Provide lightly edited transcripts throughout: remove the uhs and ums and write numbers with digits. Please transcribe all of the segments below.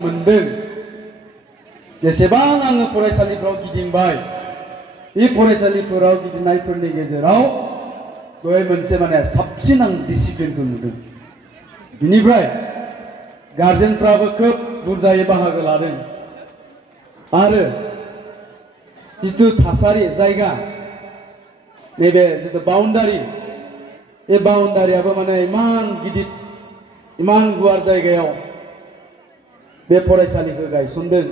मोनदों जेसेबां आङो फरायसालिफ्राव गिदिंबाय बे फरायसालिफोराव गिदिंनायफोरनि गेजेराव बेवहाय मोनसे माने साबसिन आं डिसिप्लिनखौ नुदों। बिनिफ्राय गार्जेनफ्राबो खोब बुरजायै बाहागो लादों आरो जिथु थासारि जायगा नैबे जिथु बाउन्डारि बे बाउन्डारियाबो माने इमान गिदिर इमान गुवार जायगायाव बे फरायसालिखौ गायसनदों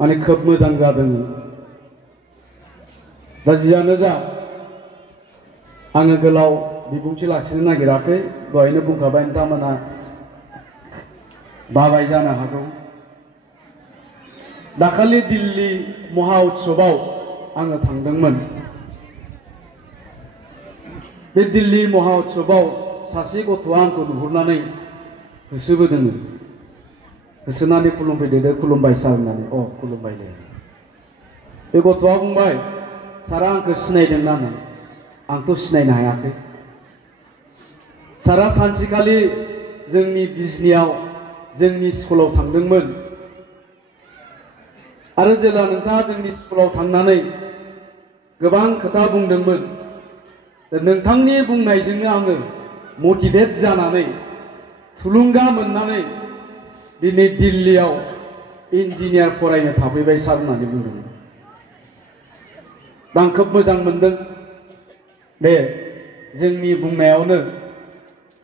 माने खोब मोजां जादों। दा जियानो जा आङो गोलाव बिबुंथि लाखिनो नागिराखै, दहायनो बुंखाबाय नोंथांमोना बाबाय जानो हागौ। दाखालि दिल्ली महा उत्सवआव आङो थांदोंमोन। बे दिल्ली महा उत्सवआव सासे गथ'आ आंखौ नुहुरनानै होसोबोदों। होसोनानै खुलुमफैदो, खुलुमबाय सार होननानै। अ खुलुमबाय दे। बे गथ'आ बुंबाय, सारा आंखौ सिनायदोंना होननानै। आंथ' सिनायनो हायाखै। सारा सानसेखालि जोंनि बिजनियाव जोंनि स्कुलाव थांदोंमोन आरो जेब्ला नोंथाङा जोंनि स्कुलाव थांनानै गोबां खोथा बुंदोंमोन, नोंथांनि बुंनायजोंनो आङो मटिभेट जानानै थुलुंगा मोननानै दिनै दिल्लीयाव इन्जिनियार फरायनो थाफैबाय सार होननानै बुंदोंमोन। आं खोब मोजां मोनदों। बे जोंनि बुंनायावनो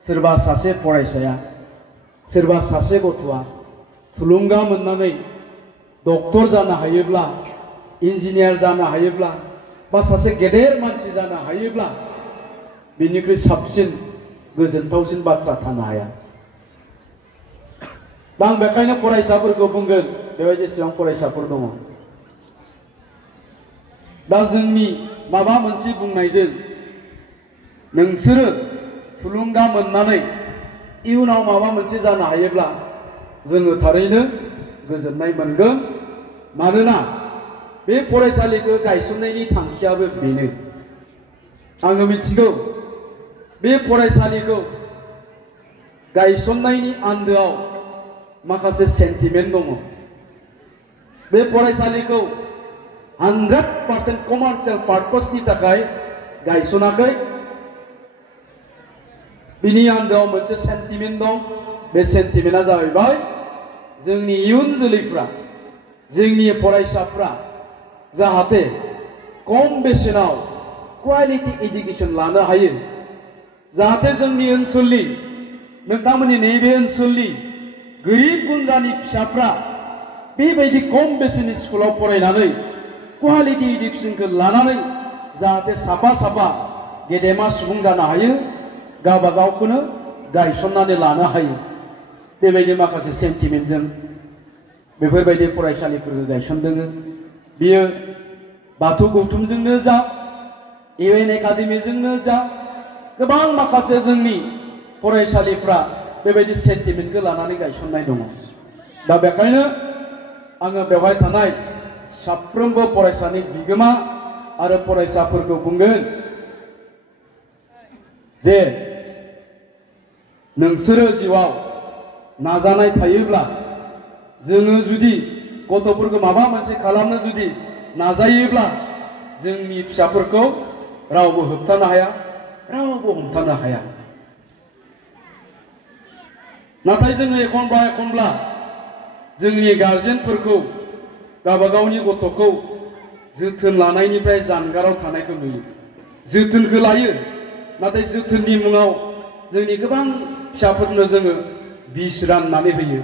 सोरबा सासे फरायसाया सोरबा सासे गथ'आ थुलुंगा मोननानै डक्टर जानो हायोब्ला, इन्जिनियार जानो हायोब्ला बा सासे गेदेर मानसि जानो हायोब्ला बिनिख्रुइ साबसिन गोजोनथावसिन बाथ्रा थानो हाया। दा आं बेखायनो फरायसाफोरखौ बुंगोन, बेवहाय जेसेबां फरायसाफोर दङ, दा जोंनि माबा मोनसे बुंनायजों नोंसोरो थुलुंगा मोननानै इयुनाव माबा मोनसे जानो हायोब्ला जोङो थारैनो गोजोननाय मोनगोन। मानोना बे फरायसालिखौ गायसननायनि थांखियाबो बेनो। आङो मिथिगौ बे फरायसालिखौ गायसननायनि आन्दोआव माखासे सेन्टिमेन्ट दङ। बे फरायसालिखौ 100% कमार्शियेल पार्पसनि थाखाय गायसनाखै। बिनि आन्दोआव मोनसे सेन्टिमेन्ट दं। बे सेन्टिमेन्टआ जाहैबाय जोंनि इयुन जोलैफ्रा, जोंनि फरायसाफ्रा जाहाथे खम बेसेनाव क्वालिटि एजुकेसन लानो हायो। जाहाथे जोंनि ओनसोलनि, नोंथांमोननि नैबे ओनसोलनि गोरिब गुन्द्रानि फिसाफ्रा बेबायदि खम बेसेननि स्कुलाव फरायनानै क्वालिटि एजुकेसनखौ लानानै जाहाथे साफा साफा गेदेमा सुबुं जानो हायो, गावबा गावखौनो गायसननानै लानो हायो। बेबायदि माखासे सेन्टिमेन्टजों बेफोरबायदि फरायसालिफोरखौ गायसनदों। बियो बाथौ गौथुमजोंनो जा, इउएन एकाडेमिजोंनो जा, गोबां माखासे जोंनि फरायसालिफ्रा बेबायदि सेन्टिमेन्टखौ लानानै गायसननाय दङ। दा बेखायनो आङो बेवहाय थानाय साफ्रोमबो फरायसानि बिगोमा आरो फरायसाफोरखौ बुंगोन जे नोंसोरो जिउआव नाजानाय थायोब्ला, जोङो जुदि गथ'फोरखौ माबा मोनसे खालामनो जुदि नाजायोब्ला जोंनि फिसाफोरखौ रावबो होबथानो हाया, रावबो हमथानो हाया। नाथाय जोङो एखनब्ला एखनब्ला जोंनि गार्जेनफोरखौ गावबा गावनि गथ'खौ जोथोन लानायनिफ्राय जानगाराव थानायखौ नुयो। जोथोनखौ लायो, नाथाय जोथोननि मुङाव जोंनि गोबां फिसाफोरनो जोङो बिस राननानै होयो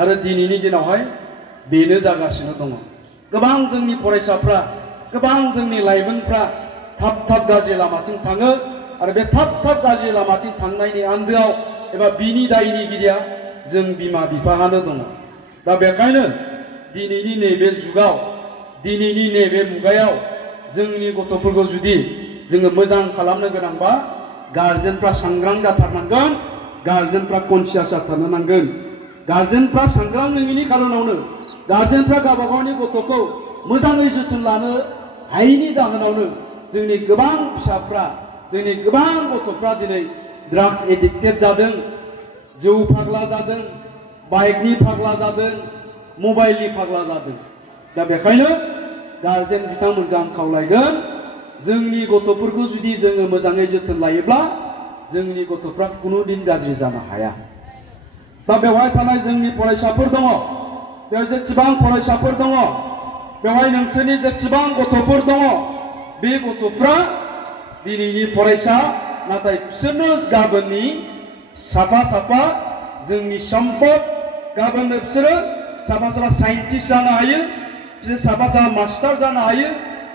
आरो दिनैनि दिनावहाय बेनो जागासिनो दङ। गोबां जोंनि फरायसाफ्रा, गोबां जोंनि लाइमोनफ्रा थाब थाब गाज्रि लामाथिं थाङो आरो बे थाब थाब गाज्रि लामाथिं थांनायनि आन्दोआव एबा बिनि दायनिगिरिया जों बिमा बिफाहानो दङ। दा बेखायनो दिनैनि नैबे जुगाव, दिनैनि नैबे मुगायाव जोंनि गथ'फोरखौ जुदि जोङो मोजां खालामनो गोनांबा गार्जेनफ्रा सांग्रां जाथारनांगोन, गार्जेनफ्रा कनसियास जाथारनो नांगोन। गार्जेनफ्रा सांग्रां नङिनि खारनावनो, गार्जेनफ्रा गावबा गावनि गथ'खौ मोजाङै जोथोन लानो हायैनि जाहोनावनो जोंनि गोबां फिसाफ्रा, जोंनि गोबां गथ'फ्रा दिनै ड्राग्स एडिक्टेड जादों, जौ फाग्ला जादों, बाइकनि फाग्ला जादों मबाइलनि फाग्ला जादों दा बेखायनो गार्जेन बिथांमोनखौ आं खावलायगोन जोंनि गथ'फोरखौ जुदि जोङो मोजाङै जोथोन लायोब्ला जोंनि गथ'फ्रा कुनु दिन गाज्रि जानो हाया दा बेवहाय थानाय जोंनि फरायसाफोर दङ बेयाव जेसेबां फरायसाफोर दङ बेवहाय नोंसोरनि जेसेबां गथ'फोर दङ बे गथ'फ्रा दिनैनि फरायसा नाथाय बिसोरनो गाबोननि साफा साफा जोंनि सम्पद गाबोननो बिसोरो साफा साफा साइन्टिस्ट जानो हायो बिसोर साफा साफा मास्टार जानो हायो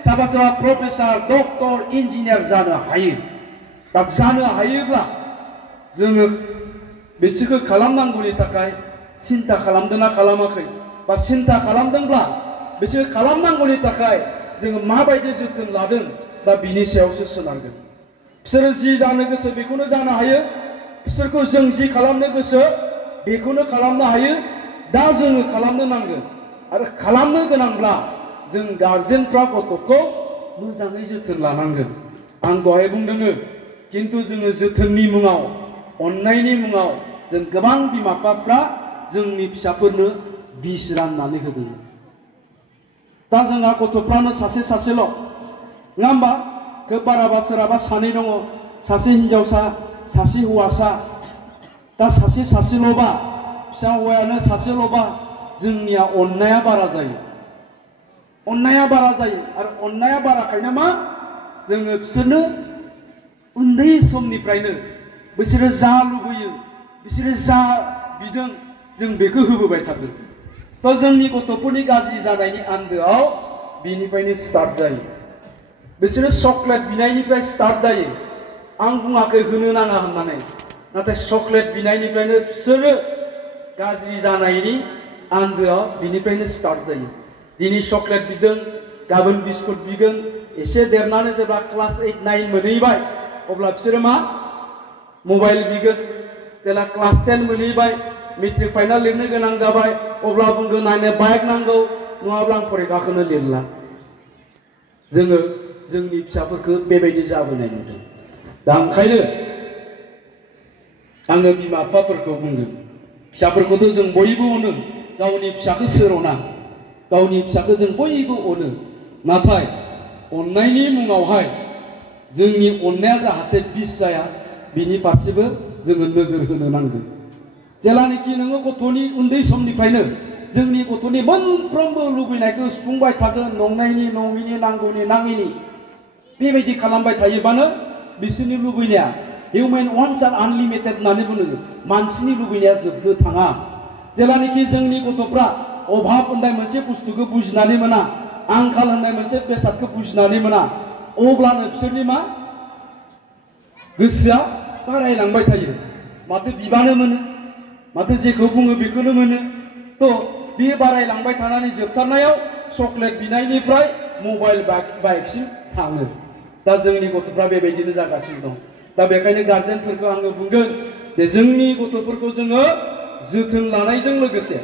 साफा साफा प्रफेसर डक्टर इन्जिनियार जानो हायो दा जानो हायोब्ला जोङो बिसोरखौ खालामनांगौनि थाखाय सिन्था खालामदोंना खालामाखै बा सिन्था खालामदोंब्ला बिसोर खालामनांगौनि थाखाय जोङो माबायदि जोथोन लादों दा बिनि सायावसो सोनारगोन बिसोरो जि जानो गोसो बेखौनो जानो हायो बिसोरखौ जों जि खालामनो गोसो बेखौनो खालामनो हायो दा जोङो खालामनो नांगोन आरो खालामनो गोनांब्ला जों गार्जेनफ्रा गथ'खौ मोजाङै जोथोन लानांगोन आं दहाय बुंदों किन्तु जोङो जोथोननि मुङाव अननायनि मुङाव जों गोबां बिमा बिफाफ्रा जोंनि फिसाफोरनो बिस राननानै होदों दा जोंहा गथ'फ्रानो सासे सासेल' नङा होमबा खोब बाराबा सोरहाबा सानै दङ सासे हिनजावसा सासे हौवासा दा सासे सासेल'बा फिसा हौवायानो सासेल'बा जोंनिया अननाया बारा जायो अननाया बारा जायो आरो अननाया बाराखायनो मा जोङो बिसोरनो उन्दै समनिफ्रायनो बिसोरो जा लुबैयो बिसोरो जा बिदों जों बेखौ होबोबाय थादों थ' जोंनि गथ'फोरनि गाज्रि जानायनि आन्दोआव बिनिफ्रायनो स्टार्ट जायो बिसोरो चकलेट बिनायनिफ्राय स्टार्ट जायो आं बुङाखै होनो नाङा होननानै नाथाय चकलेट बिनायनिफ्रायनो बिसोरो गाज्रि जानायनि आन्दोआव बिनिफ्रायनो स्टार्ट जायो दिनै चकलेट बिदों गाबोन बिस्कुट बिगोन एसे देरनानै जेब्ला क्लास 8 9 मोनहैबाय अब्ला बिसोरो मा मबाइल बिगोन जेब्ला क्लास 10 मोनहैबाय मेट्रिक फाइनाल लिरनो गोनां जाबाय अब्ला बुंगोन आंनो बाइक नांगौ नङाब्ला आं फरिखाखौनो लिरला जोङो जोंनि फिसाफोरखौ बेबायदि जाबोनाय नुदों दा ओंखायनो आङो बिमा बिफाफोरखौ बुंगोन फिसाफोरखौथ' जों बयबो अनो गावनि फिसाखौ सोर अना गावनि फिसाखौ जों बयबो अनो नाथाय अननायनि मुङावहाय जोंनि अननाया जाहाथे बिस जाया बिनि फारसेबो जोङो नोजोर होनो नांगोन जेलानोखि नोङो गथ'नि उन्दै समनिफ्रायनो जोंनि गथ'नि मोनफ्रोमबो लुबैनायखौ सुफुंबाय थागोन नंनायनि नङैनि नांगौनि नाङैनि बेबायदि खालामबाय थायोबानो बिसोरनि लुबैनाया हिउमेन वान्ट्स आर आनलिमिटेड होननानै बुङो मानसिनि लुबैनाया जोबनो थाङा जेलानोखि जोंनि गथ'फ्रा अभाब होननाय मोनसे बुस्थुखौ बुजिनानै मोना आंखाल होननाय मोनसे बेसादखौ बुजिनानै मोना अब्लानो बिसोरनि मा गोसोआ बारायलांबाय थायो माथो बिबानो मोनो माथो जेखौ बुङो बेखौनो मोनो थ' बे बारायलांबाय थानानै जोबथारनायाव चकलेट बिनायनिफ्राय मबाइल बाइकसिम थाङो दा जोंनि गथ'फ्रा बेबायदिनो जागासिनो दं दा बेखायनो गार्जेनफोरखौ आङो बुंगोन जे जोंनि गथ'फोरखौ जोङो जोथोन लानायजों लोगोसे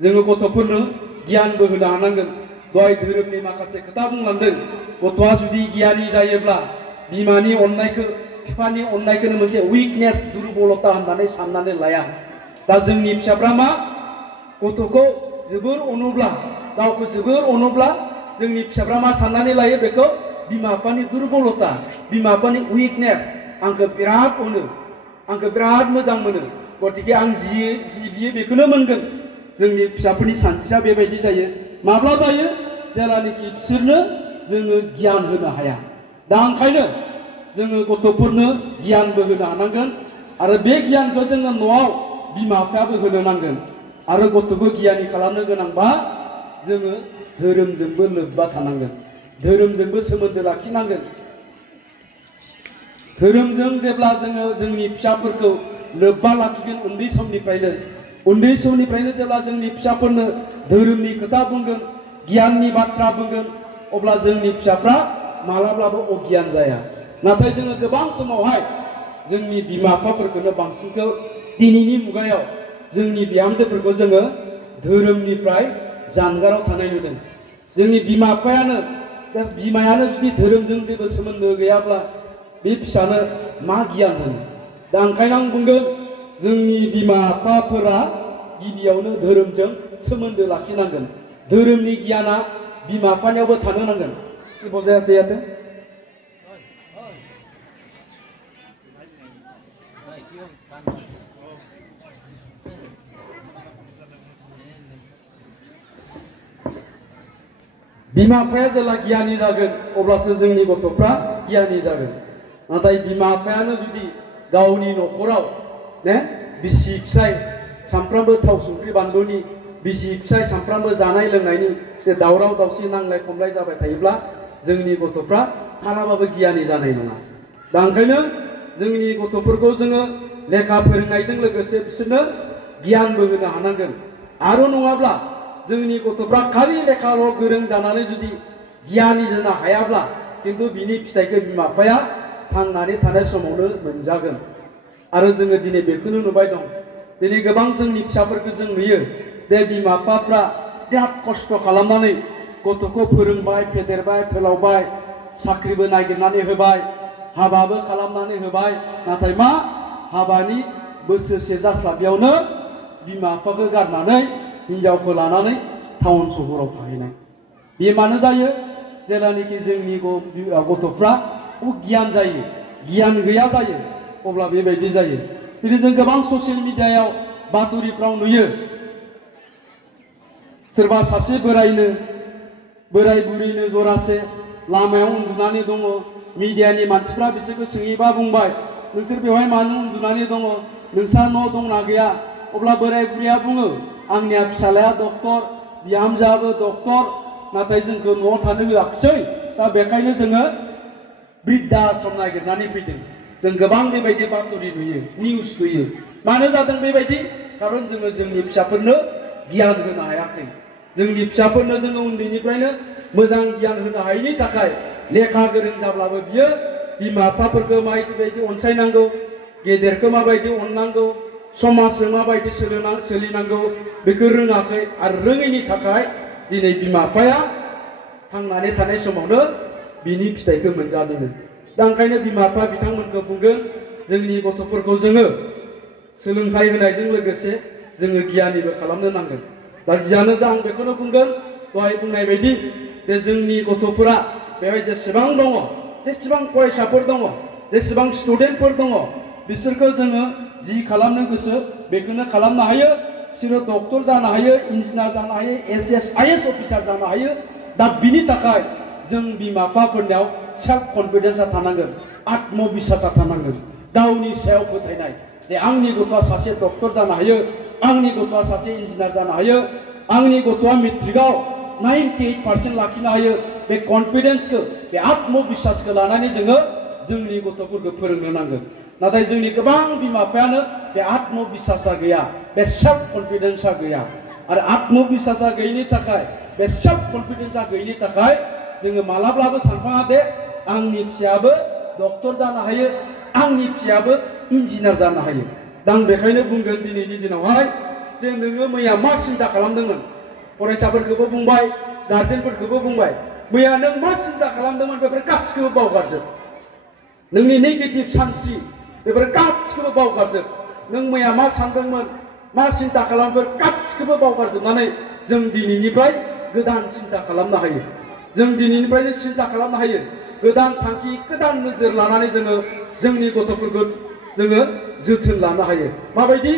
जोङो गथ'फोरनो गियानबो होनो हानांगोन दहाय धोरोमनि माखासे खोथा बुंलांदों गथ'आ जुदि गियानि जायोब्ला बिमानि अननायखौ बिफानि अननायखौनो मोनसे उइकनेस दुर्बलता होननानै साननानै लाया दा जोंनि फिसाफ्रा मा गथ'खौ जोबोर अनोब्ला गावखौ जोबोर अनोब्ला जोंनि फिसाफ्रा मा साननानै लायो बेखौ बिमा बिफानि दुर्बलता बिमा बिफानि उइकनेस आंखौ बिराद अनो आंखौ बिराद मोजां मोनो गतिके आं जि बियो बेखौनो मोनगोन जोंनि फिसाफोरनि सानस्रिया बेबायदि जायो माब्ला जायो जेलानोखि बिसोरनो जोङो गियान होनो हाया दा ओंखायनो जोङो गथ'फोरनो गियानबो होनो हानांगोन आरो बे गियानखौ जोङो न'आव बिमा बिफायाबो होनो नांगोन आरो गथ'खौ गियानि खालामनो गोनांबा जोङो धोरोमजोंबो लोब्बा थानांगोन धोरोमजोंबो सोमोन्दो लाखिनांगोन धोरोमजों जेब्ला जोङो जोंनि फिसाफोरखौ लोब्बा लाखिगोन उन्दै समनिफ्रायनो जेब्ला जोंनि फिसाफोरनो धोरोमनि खोथा बुंगोन गियाननि बाथ्रा बुंगोन अब्ला जोंनि फिसाफ्रा मालाब्लाबो अगियान जाया नाथाय जोङो गोबां समावहाय जोंनि बिमा बिफाफोरखौनो बांसिनखौ दिनैनि मुगायाव जोंनि बिहामजोफोरखौ जोङो धोरोमनिफ्राय जानगाराव थानाय नुदों जोंनि बिमा बिमायानो जुदि धोरोमजों जेबो सोमोन्दो गैयाब्ला बे फिसानो मा गियान होनो दा ओंखायनो आं बुंगोन जोंनि बिमा बिफाफोरा गिबियावनो धोरोमजों सोमोन्दो लाखिनांगोन धोरोमनि गियाना बिमा बिफानियावबो थानो नांगोन बुजायासै आरो बिमा बिफाया जेला गियानि जागोन अब्लासो जोंनि गथ'फ्रा गियानि जागोन नाथाय बिमा बिफायानो जुदि गावनि न'खराव ने बिसि फिसाय सामफ्रामबो थाव संख्रि बानलुनि बिसि फिसाय सामफ्रामबो जानाय लोंनायनि जे दावराव दावसि नांलाय खमलाय जाबाय थायोब्ला जोंनि गथ'फ्रा मालाबाबो गियानि जानाय नङा दा ओंखायनो जोंनि गथ'फोरखौ जोङो लेखा फोरोंनायजों लोगोसे बिसोरनो गियानबो होनो हानांगोन आरो नङाब्ला जोंनि गथ'फ्रा खालि लेखाल' गोरों जानानै जुदि गियानि जानो हायाब्ला किन्तु बिनि फिथाइखौ बिमा बिफाया थांनानै थानाय समावनो मोनजागोन आरो जोङो दिनै बेखौनो नुबाय दं दिनै गोबां जोंनि फिसाफोरखौ जों नुयो बे बिमा बिफाफ्रा बिराद खस्थ' खालामनानै गथ'खौ फोरोंबाय फेदेरबाय फोलावबाय साख्रिबो नागिरनानै होबाय हाबाबो खालामनानै होबाय नाथाय मा हाबानि बोसोरसे जास्लाबियावनो बिमा बिफाखौ गारनानै हिनजावखौ लानानै टाउन सहराव थाहैनाय बे मानो जायो जेब्लानोखि जोंनि गथ'फ्रा गियान जायो गियान गैया जायो अब्ला बेबायदि जायो दिनै जों गोबां ससियेल मिडियायाव बातरिफ्राव नुयो सोरबा सासे बोराय बुरैनो जरासे लामायाव उन्दुनानै दङ मिडियानि मानसिफ्रा बिसोरखौ सोङैबा बुंबाय नोंसोर बेवहाय मानो उन्दुनानै दङ नोंसा न' दंना गैया अब्ला बोराय बुरैया बुङो आंनिया फिसालाया डक्टर बिहामजोआबो डक्टर नाथाय जोंखौ न'आव थानो होआखिसै दा बेखायनो जोङो बृद्धाश्रम नागिरनानै फैदों जों गोबां बेबायदि बातरि नुयो निउस नुयो मानो जादों बेबायदि खारन जोङो जोंनि फिसाफोरनो गियान होनो हायाखै जोंनि फिसाफोरनो जोङो उन्दैनिफ्रायनो मोजां गियान होनो हायैनि थाखाय लेखा गोरों जाब्लाबो बियो बिमा बिफाफोरखौ माबायदि अनसायनांगौ गेदेरखौ माबायदि अननांगौ समाजजों माबायदि सोलिनांगौ बेखौ रोङाखै आरो रोङैनि थाखाय दिनै बिमा बिफाया थांनानै थानाय समावनो बिनि फिथाइखौ मोनजादों दा ओंखायनो बिमा बिफा बिथांमोनखौ बुंगोन जोंनि गथ'फोरखौ जोङो सोलोंथाइ होनायजों लोगोसे जोङो गियानिबो खालामनो नांगोन दा जियानो जा आं बेखौनो बुंगोन दहाय बुंनाय बायदि जे जोंनि गथ'फोरा बेवहाय जेसेबां दङ जेसेबां फरायसाफोर दङ जेसेबां स्टुडेन्टफोर दङ बिसोरखौ जोङो जि खालामनो गोसो बेखौनो खालामनो हायो बिसोरो डक्टर जानो हायो इन्जिनियार जानो हायो IAS अफिसार जानो हायो दा बिनि थाखाय जों बिमा बिफाफोरनियाव सेल्फ कनफिडेन्सआ थानांगोन आत्मबिश्वासआ थानांगोन गावनि सायाव फोथायनाय जे आंनि गथ'आ सासे डक्टर जानो हायो आंनि गथ'आ सासे इन्जिनियार जानो हायो आंनि गथ'आ मेट्रिकआव 98% लाखिनो हायो बे कनफिडेन्सखौ बे आत्मबिश्वासखौ लानानै जोङो जोंनि गथ'फोरखौ फोरोंनो नांगोन नाथाय जोंनि गोबां बिमा बिफायानो बे आत्मबिश्वासआ गैया बे सेल्फ कनफिडेन्सआ गैया आरो आत्मबिश्वासआ गैयिनि थाखाय बे सेल्फ कनफिडेन्सआ गैयिनि थाखाय जोङो मालाब्लाबो सानफ्लाङा दे आंनि फिसायाबो डक्टर जानो हायो आंनि फिसायाबो इन्जिनियार जानो हायो दा आं बेखायनो बुंगोन दिनैनि दिनावहाय जे नोङो मैया मा सिन्था खालामदोंमोन फरायसाफोरखौबो बुंबाय गार्जेनफोरखौबो बुंबाय मैया नों मा सिन्था खालामदोंमोन बेफोर गासिखौबो बावगारजोब नोंनि नेगेटिभ सानस्रि बेफोर गासिखौबो बावगारजोब नों मैया मा सानदोंमोन मा सिन्था खालामफोर गासिखौबो बावगारजोबनानै जों दिनैनिफ्राय गोदान सिन्था खालामनो हायो जों दिनैनिफ्रायनो सिन्था खालामनो हायो गोदान थांखि गोदान नोजोर लानानै जोङो जोंनि गथ'फोरखौ जोङो जोथोन लानो हायो माबायदि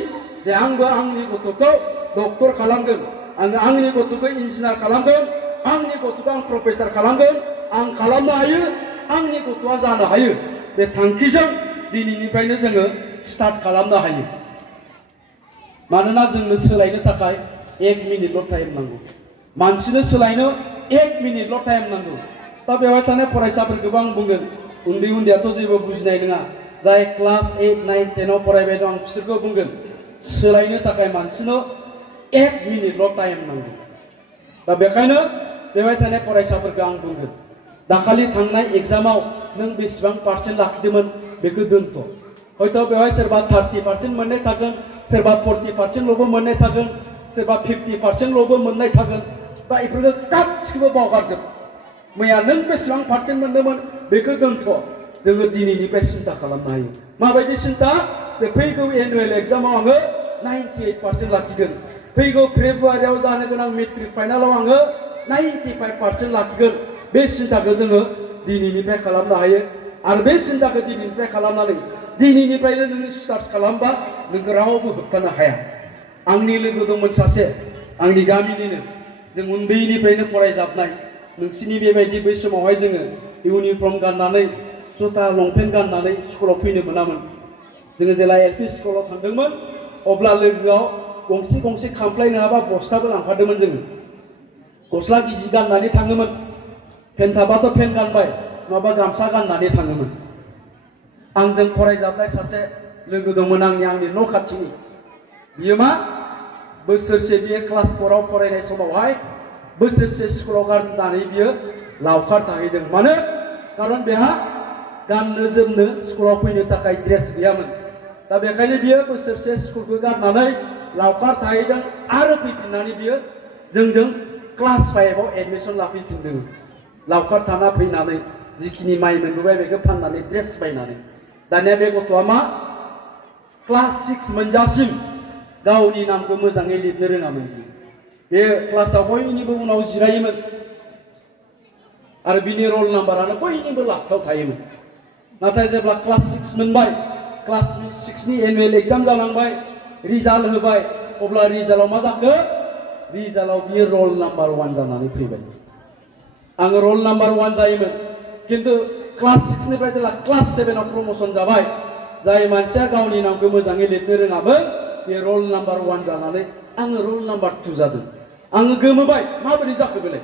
जे आंबो आंनि गथ'खौ डक्टर खालामगोन आंनि गथ'खौ इन्जिनियार खालामगोन आंनि गथ'खौ आं प्रफेसर खालामगोन आं खालामनो हायो आंनि गथ'आ जानो हायो बे थांखिजों दिनैनिफ्रायनो जोङो स्टार्ट खालामनो हायो मानोना जोंनो सोलायनो थाखाय 1 मिनिटल' टाइम नांगौ मानसिनो सोलायनो 1 मिनिटल' टाइम नांगौ दा बेवहाय थानाय फरायसाफोरखौबो आं बुंगोन उन्दैयाथ' जेबो बुजिनाय नङा जाय क्लास 8, 9, 10 आव फरायबाय दं आं बिसोरखौ बुंगोन सोलायनो थाखाय मानसिनो 1 मिनिटल' टाइम नांगौ दा बेखायनो बेवहाय थानाय फरायसाफोरखौ आं बुंगोन दाखालि थांनाय एग्जामाव नों बेसेबां पार्सेन्ट लाखिदोंमोन बेखौ दोनथ' हयथ' बेवहाय सोरबा 30% मोननाय थागोन सोरबा 40%ल'बो मोननाय थागोन सोरबा 50%ल'बो मोननाय थागोन दा बेफोरखौ गासिखौबो बावगारजोब मैया नों बेसेबां पार्सेन्ट मोनदोंमोन बेखौ दोनथ' जोङो दिनैनिफ्राय सिन्था खालामनो हायो माबायदि सिन्था बे फैगौ एनुवेल एग्जामाव आङो 98% लाखिगोन फैगौ फेब्रुवारियाव जानो गोनां मेट्रिक फाइनालाव आङो 95% लाखिगोन बे सिन्ताखौ जोङो दिनैनिफ्राय खालामनो हायो आरो बे सिन्ताखौ दिनैनिफ्राय खालामनानै दिनैनिफ्रायनो नोङो स्टार्ट खालामबा नोंखौ रावबो होबथानो हाया आंनि लोगो दंमोन सासे आंनि गामिनिनो जों उन्दैनिफ्रायनो फरायजाबनाय नोंसिनि बेबायदि बै समावहाय जोङो इउनिफर्म गाननानै जुथा लंपेन्ट गाननानै स्कुलाव फैनो मोनामोन जोङो जेला एलपि स्कुलाव थांदोंमोन अब्ला लोगोआव गंसे गंसे खामफ्लाय नङाबा बस्थाबो लांफादोंमोन जोङो गस्ला गिजि गाननानै थाङोमोन पेन्ट थाबाथ' पेन्ट गानबाय नङाबा गामसा गाननानै थाङोमोन आंजों फरायजाबनाय सासे लोगो दंमोन आंनि न' खाथिनि बियो मा बोसोरसे बियो क्लास 4आव फरायनाय समावहाय बोसोरसे स्कुलाव गारनानै बियो लावखार थाहैदों मानो खारन बेहा गाननो जोमनो स्कुलाव फैनो थाखाय ड्रेस गैयामोन दा बेखायनो बियो बोसोरसे स्कुलखौ गारनानै लावखार थाहैदों आरो फैफिननानै बियो जोंजों क्लास 5आव एडमिशन लाफैफिनदों लावखार थाना फैनानै जिखिनि माइ मोनबोबाय बेखौ फाननानै ड्रेस बायनानै दानिया बे गथ'आ मा क्लास 6 मोनजासिम गावनि नामखौ मोजाङै लिरनो रोङामोन बे क्लासाव बयनिबो उनाव जिरायोमोन आरो बिनि रल नाम्बारानो बयनिबो लास्टआव थायोमोन नाथाय जेब्ला क्लास 6 मोनबाय क्लास 6नि एनुवेल एग्जाम जालांबाय रिजाल्ट होबाय अब्ला रिजाल्टआव मा जाखो रिजाल्टआव बियो रल नाम्बार 1 जानानै फैबाय आङो रल नाम्बार 1 जायोमोन किन्तु क्लास 6निफ्राय जेब्ला क्लास 7आव प्रमोशन जाबाय जाय मानसिया गावनि नामखौ मोजाङै लिरनो रोङामोन बे रल नाम्बार 1 जानानै आङो रल नाम्बार 2 जादों आङो गोमोबाय माबोरै जाखो बेलाय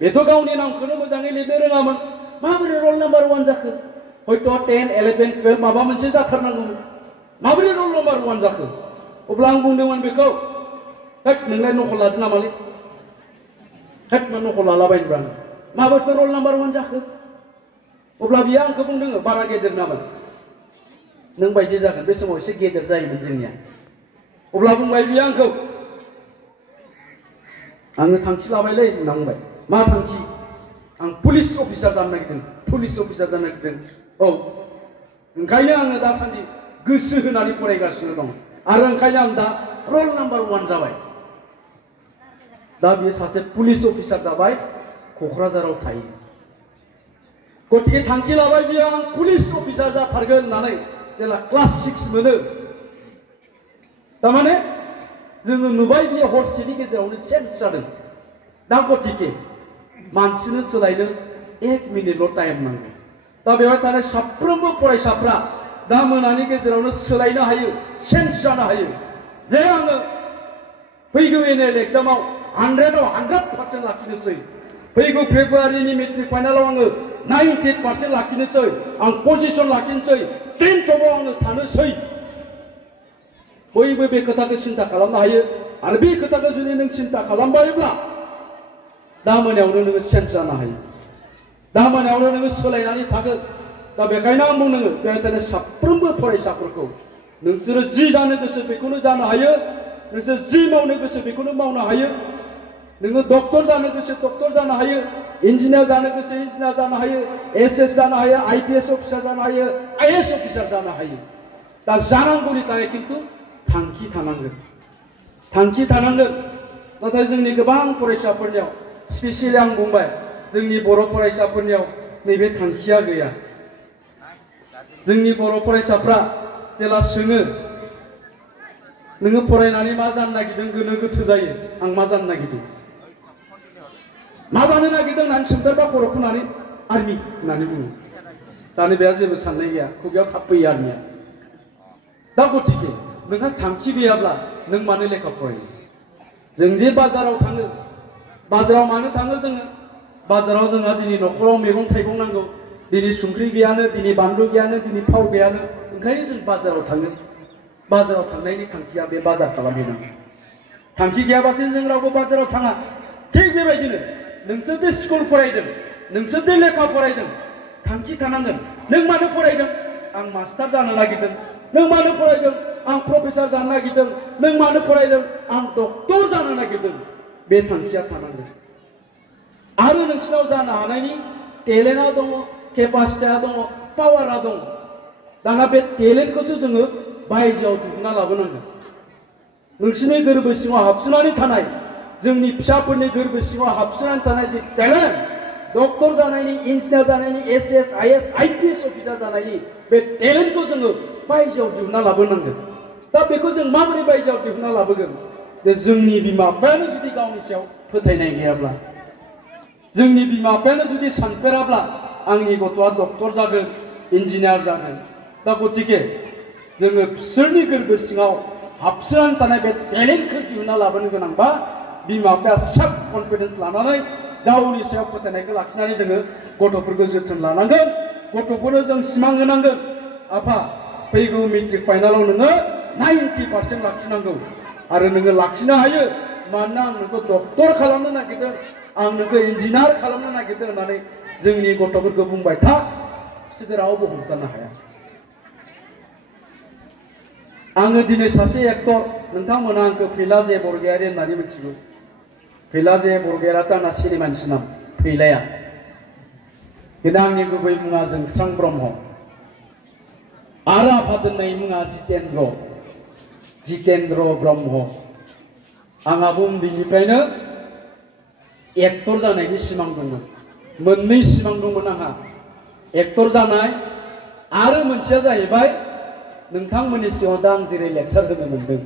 बेथ' गावनि नामखौनो मोजाङै लिरनो रोङामोन माबोरै रल नाम्बार 1 जाखो हयथ' 10 11 12 माबा मोनसे जाथारनांगौमोन माबोरै रल नाम्बार 1 जाखो अब्ला आं बुंदोंमोन बेखौ हैद नोंलाय नखल लादों नामालै हैद मा नखल लालाबायनोब्रा माबोरैथ' रल नाम्बार 1 जाखो अब्ला बियो आंखौ बुंदों बारा गेदेर नामोन नों बायदि जागोन बे समाव एसे गेदेर जायोमोन जोंनिया अब्ला बुंबाय बियो आंखौ आङो थांखि लाबायलै होनना बुंबाय मा थांखि आं पुलिस अफिसार जानो नागिरदों पुलिस अफिसार जानो नागिरदों औ ओंखायनो आङो दासान्दि गोसो होनानै फरायगासिनो दं आरो ओंखायनो आं दा रल नाम्बार 1 जाबाय दा बियो सासे पुलिस अफिसार जाबाय क'क्राझाराव थायो गतिके थांखि लाबाय बियो आं पुलिस अफिसार जाथारगोन होननानै जेला क्लास 6 मोनो तारमाने जोङो नुबाय बियो हरसेनि गेजेरावनो चेन्ज जादों दा गतिके मानसिनो सोलायनो 1 मिनिटल' टाइम नांगौ दा बेवहाय थानाय साफ्रोमबो फरायसाफ्रा दा मोनानि गेजेरावनो सोलायनो हायो चेन्ज जानो हायो जे आङो फैगौ एनुवेल एग्जामाव 100आव 100% लाखिनोसै फैगौ फेब्रुवारिनि मेट्रिक फाइनालाव आङो 98% लाखिनोसै आं पजिशन लाखिनोसै 10th टपआव आङो थानोसै बयबो बे खोथाखौ सिन्ता खालामनो हायो आरो बे खोथाखौ जुदि नों सिन्ता खालामबायब्ला दा मोनायावनो नोङो चेन्ज जानो हायो दा मोनायावनो नोङो सोलायनानै थागोन दा बेखायनो आं बुंनो बेवहाय थानाय साफ्रोमबो फरायसाफोरखौ नोंसोरो जि जानो गोसो बेखौनो जानो हायो नोंसोर जि मावनो गोसो बेखौनो मावनो हायो नोङो डक्टर जानो गोसो डक्टर जानो हायो इन्जिनियार जानो गोसो इन्जिनियार जानो हायो एसएस जानो हायो आईपीएस अफिसार जानो हायो आईएएस अफिसार जानो हायो दा जानांगौनि थाखाय किन्तु थांखि थानांगोन नाथाय जोंनि गोबां फरायसाफोरनियाव स्पेसियेलि आं बुंबाय जोंनि बर' फरायसाफोरनियाव नैबे थांखिया गैया जोंनि बर' फरायसाफ्रा जेला सोङो नोङो फरायनानै मा जानो नागिरदों गोनो गोथो जायो आं मा जानो नागिरदों मा जानो नागिरदों होननानै सोंथारबा खर' खुनानै आर्मि होननानै बुङो दानि बेहा जेबो साननाय गैया खुगायाव थाब फैयो आर्मिया दा गतिके नोंहा थांखि गैयाब्ला नों मानो लेखा फरायो जों जे बाजाराव थाङो बाजाराव मानो थाङो जोङो बाजाराव जोंहा दिनै न'खराव मैगं थाइगं नांगौ दिनै संख्रि गैयानो दिनै बानलु गैयानो दिनै थाव गैयानो ओंखायनो जों बाजाराव थाङो बाजाराव थांनायनि थांखिया बे बाजार खालामहैनांगौ थांखि गैयाबासो जों रावबो बाजाराव थाङा थिग बेबायदिनो नोंसोर बे स्कुल फरायदों नोंसोर बे लेखा फरायदों थांखि थानांगोन नों मानो फरायदों आं मास्टार जानो नागिरदों नों मानो फरायदों आं प्रफेसर जानो नागिरदों नों मानो फरायदों आं डक्टर जानो नागिरदों बे थांखिया थानांगोन आरो नोंसिनाव जानो हानायनि टेलेन्टआ दङ केपासिटिया दङ पावारा दङ दाना बे टेलेन्टखौसो जोङो बायजोआव दिहुनना लाबोनांगोन नोंसिनि गोरबो सिङाव हाबसोनानै थानाय जोंनि फिसाफोरनि गोरबो सिङाव हाबसोनानै थानाय जे टेलेन्ट डक्टर जानायनि इन्जिनियार जानायनि एसएस आईएएस आईपीएस अफिसार जानायनि बे टेलेन्टखौ जोङो बायजोआव दिहुनना लाबोनांगोन दा बेखौ जों माबोरै बायजोआव दिहुनना लाबोगोन जे जोंनि बिमा बिफायानो जुदि गावनि सायाव फोथायनाय गैयाब्ला जोंनि बिमा बिफायानो जुदि सानफेराब्ला आंनि गथ'आ डक्टर जागोन इन्जिनियार जागोन दा गतिके जोङो बिसोरनि गोरबो सिङाव हाबसोनानै थानाय बे टेलेन्टखौ दिहुनना लाबोनो गोनांबा बिमा बिफाया सेल्फ कनफिडेन्स लानानै गावनि सायाव फोथायनायखौ लाखिनानै जोङो गथ'फोरखौ जोथोन लानांगोन गथ'फोरनो जों सिमां होनांगोन आफा फैगौ मेट्रिक फाइनालाव नोङो 90% लाखिनांगौ आरो नोङो लाखिनो हायो मानोना आं नोंखौ डक्टर खालामनो नागिरदों आं नोंखौ इन्जिनियार खालामनो नागिरदों होननानै जोंनि गथ'फोरखौ बुंबाय था बिसोर रावबो हमथानो हाया आङो दिनै सासे एक्टर नोंथांमोना आंखौ फैलाजे बरगयारी होननानै मिथिगौ फैलाजे बरगयारियाथ' आंना सिनेमानिसो नाम फैलाया खिन्थु आंनि गुबै मुङा जोंस्रां ब्रह्म आरो आफा दोननाय मुङा जितेन्द्र ब्रह्म आंहाबो उन्दैनिफ्रायनो एक्टर जानायनि सिमां दंमोन मोननै सिमां दंमोन आंहा एक्टर जानाय आरो मोनसेया जाहैबाय नोंथांमोननि सिगाङाव दा आं जेरै लेक्सार होनो मोनदों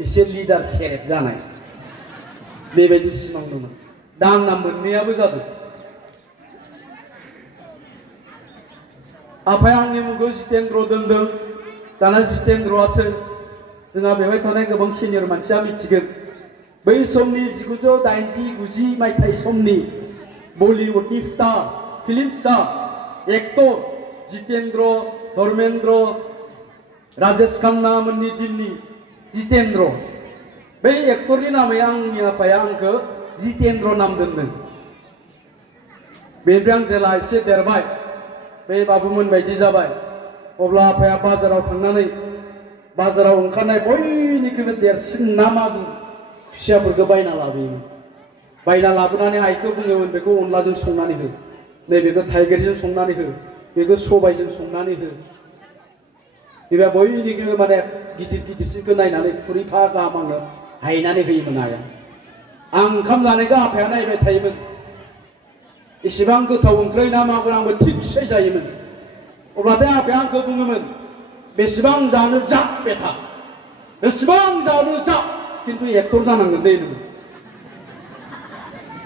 एसे लिडार सेरेब जानाय बेबायदि सिमां दंमोन दा आंना मोननैयाबो जादों आफाया आंनि मुंखौ जितेन्द्र दोनदों दाना जितेन्द्रआसो जोंहा बेवहाय थानाय गोबां सिनियर मानसिया मिथिगोन बै समनि 1980-90 मायथाइ समनि बलिउडनि star film star actor Jitendra Dharmendra Rajesh Khanna मोननि दिननि जितेन्द्र बै एक्टरनि नामै आंनि आफाया आंखौ जितेन्द्र नाम दोनदों बेनिफ्राय आं जेला एसे देरबाय बे बाबुमोन बायदि जाबाय अब्ला आफाया बाजाराव थांनानै बाजाराव ओंखारनाय बयनिख्रुइबो देरसिन ना मागुर खुसियाफोरखौ बायना लाबोयोमोन बायना लाबोनानै आइखौ बुङोमोन बेखौ अनलाजों संनानै हो नैबेखौ थाइगिरजों संनानै हो बेखौ सबायजों संनानै हो बेबा बयनिख्रुइबो माने गिदिर गिदिरसिनखौ नायनानै खुरैफा गाहाम आंनो हायनानै होयोमोन आइया आं ओंखाम जानायखौ आफाया नायबाय थायोमोन इसेबां गोथाव ओंख्रि ना मागुर आंबो थिगसे जायोमोन अब्लाथाय आफाया आंखौ बुङोमोन बेसेबां जानो जा बेटा बेसेबां जानो जा किन्तु एक्टर जानांगोन दे नोङो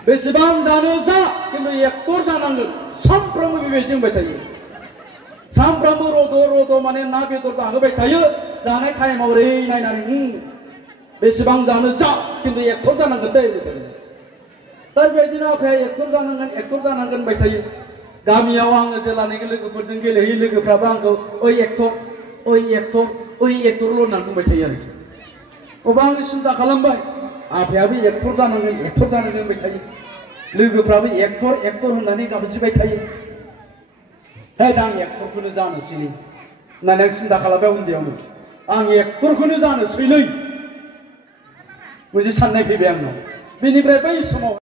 बेसेबां जानो जा किन्तु एक्टर जानांगोन सानफ्रोमबो बेबायदि बुंबाय थायो सानफ्रोमबो रद' माने ना बेदर जाहोबाय थायो जानाय टाइमाव ओरै नायनानै बेसेबां जानो जा किन्तु एक्टर जानांगोन दे दा बेबायदिनो आफाया एक्टर जानांगोन बाय थायो गामियाव आङो जेलानाखि लोगोफोरजों गेलेहैयो लोगोफ्राबो आंखौ ओइ एक्टरल' होननानै बुंबाय थायो आरोखि अब्ला आङो सिन्था खालामबाय आफायाबो एक्टर जानांगोन होनबाय थायो लोगोफ्राबो एक्टर होननानै गाबज्रिबाय थायो दा आं एक्टरखौनो जानोसै होननानै आं सिन्था खालामबाय उन्दैयावनो आं एक्टरखौनो जानोसैलै मोनसे साननाय फैबाय आंनाव बेनिफ्राय बै समाव